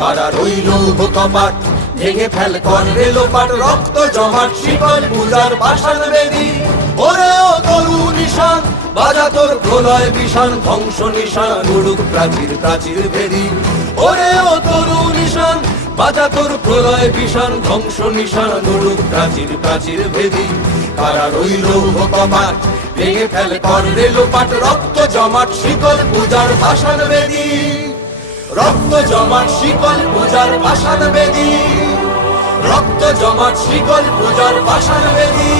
কারা রইল কপাট ভেঙে ফেল কর রেলোপাট রক্ত জমাট শিকল পূজার পাষাণ বেদী ওরে ও তরু নিশান বাজা তোর প্রলয় বিষাণ ধ্বংস নিশান উড়ুক প্রাচীর প্রাচীর ভেদী ওরে ও তরু নিশান বাজা তোর প্রলয় বিষাণ ধ্বংস নিশান উড়ুক প্রাচীর প্রাচীর ভেদী কারা রইল কপাট ভেঙে ফেল কর রেলোপাট রক্ত জমাট শিকল পূজার পাষাণ বেদী রক্ত জমাট শিকল পূজার পাষাণ বেদী রক্ত জমাট শিকল পূজার পাষাণ বেদী